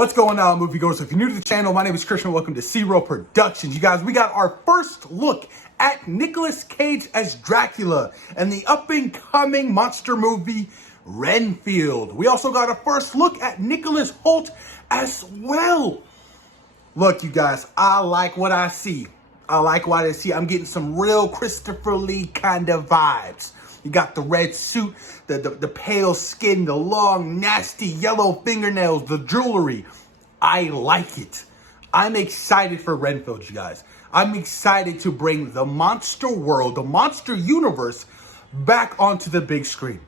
What's going on, moviegoers? So if you're new to the channel, my name is Christian. Welcome to C-Roll Productions. You guys, we got our first look at Nicolas Cage as Dracula and the up-and-coming monster movie, Renfield. We also got a first look at Nicholas Hoult as well. Look, you guys, I like what I see. I'm getting some real Christopher Lee kind of vibes. You got the red suit, the pale skin, the long, nasty yellow fingernails, the jewelry. I like it. I'm excited for Renfield, you guys. I'm excited to bring the monster world, the monster universe, back onto the big screen.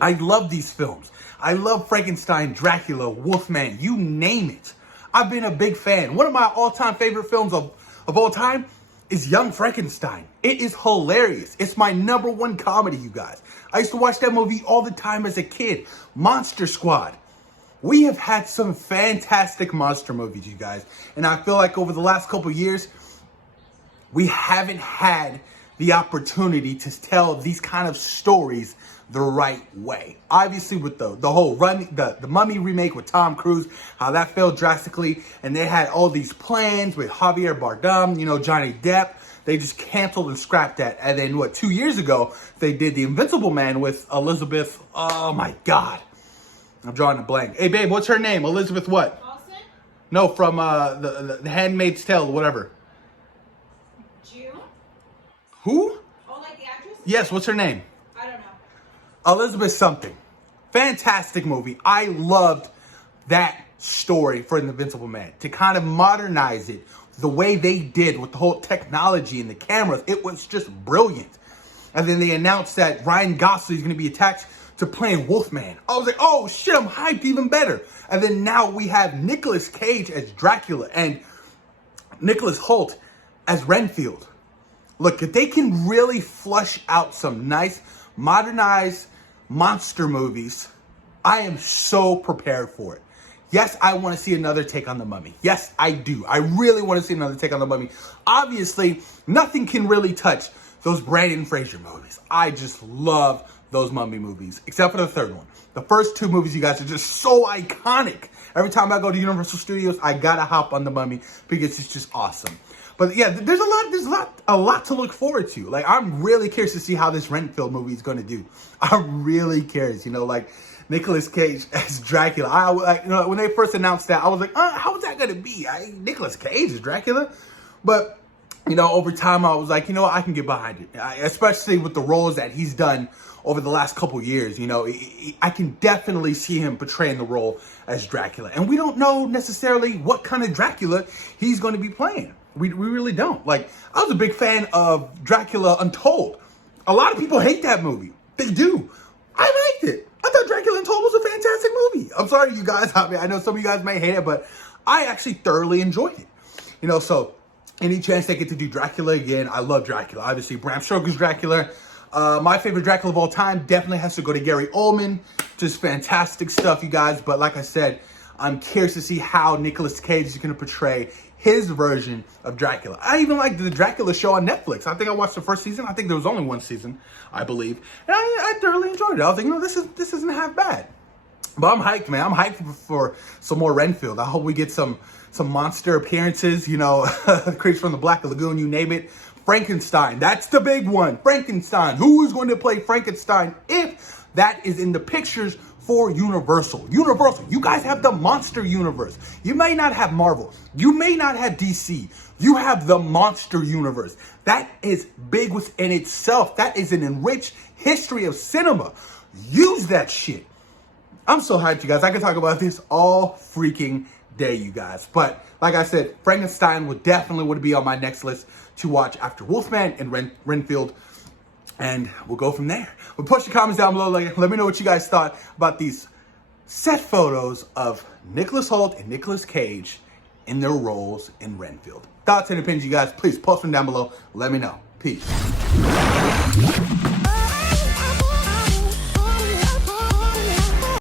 I love these films. I love Frankenstein, Dracula, Wolfman, you name it. I've been a big fan. One of my all-time favorite films of all time is Young Frankenstein. It is hilarious. It's my #1 comedy, you guys. I used to watch that movie all the time as a kid. Monster Squad. We have had some fantastic monster movies, you guys. And I feel like over the last couple years, we haven't had the opportunity to tell these kind of stories the right way. Obviously, with the whole the Mummy remake with Tom Cruise, how that failed drastically, and they had all these plans with Javier Bardem, Johnny Depp. They just canceled and scrapped that. And then 2 years ago, they did The Invincible Man with Elizabeth. Oh my God, I'm drawing a blank. Hey babe, what's her name? Elizabeth what? Olsen? No, from the Handmaid's Tale, whatever. June? Who? Oh, like the actress? Yes, what's her name? I don't know. Elizabeth something. Fantastic movie. I loved that story for The Invincible Man. To kind of modernize it the way they did with the whole technology and the cameras, it was just brilliant. And then they announced that Ryan Gosling is going to be attached to playing Wolfman. I was like, oh shit, I'm hyped even better. And then now we have Nicolas Cage as Dracula and Nicholas Hoult as Renfield. Look, if they can really flush out some nice, modernized monster movies, I am so prepared for it. Yes, I want to see another take on the Mummy. Yes, I do. I really want to see another take on the Mummy. Obviously, nothing can really touch those Brandon Fraser movies. I just love those Mummy movies, except for the third one. The first two movies, you guys, are just so iconic. Every time I go to Universal Studios, I gotta hop on the Mummy because it's just awesome. But yeah, there's a lot to look forward to. Like, I'm really curious to see how this Renfield movie is going to do. I'm really curious, like Nicolas Cage as Dracula. When they first announced that, I was like, how is that going to be? Nicolas Cage as Dracula? But, over time, I was like, I can get behind it. Especially with the roles that he's done over the last couple years, I can definitely see him portraying the role as Dracula. And we don't know necessarily what kind of Dracula he's going to be playing. We really don't. Like, I was a big fan of Dracula Untold. A lot of people hate that movie. They do. I liked it. I thought Dracula Untold was a fantastic movie. I'm sorry, you guys. I know some of you guys may hate it, but I actually thoroughly enjoyed it. So any chance they get to do Dracula again, I love Dracula. Obviously, Bram Stoker's Dracula. My favorite Dracula of all time definitely has to go to Gary Oldman. Just fantastic stuff, you guys. But like I said, I'm curious to see how Nicolas Cage is going to portray his version of Dracula. I even like the Dracula show on Netflix. I think I watched the first season. I think there was only one season, I believe. And I thoroughly enjoyed it. I was like, this isn't half bad. But I'm hyped, man. I'm hyped for some more Renfield. I hope we get some monster appearances, Creatures from the Black Lagoon, you name it. Frankenstein, that's the big one. Frankenstein. Who is going to play Frankenstein if that is in the pictures for Universal? Universal, you guys have the monster universe. You may not have Marvel. You may not have DC. You have the monster universe. That is big within itself. That is an enriched history of cinema. Use that shit. I'm so hyped, you guys. I could talk about this all freaking day, you guys. But like I said, Frankenstein would be on my next list to watch after Wolfman and Renfield. And we'll go from there. But post your comments down below. Let me know what you guys thought about these set photos of Nicholas Hoult and Nicolas Cage in their roles in Renfield. Thoughts and opinions, you guys, please post them down below. Let me know. Peace.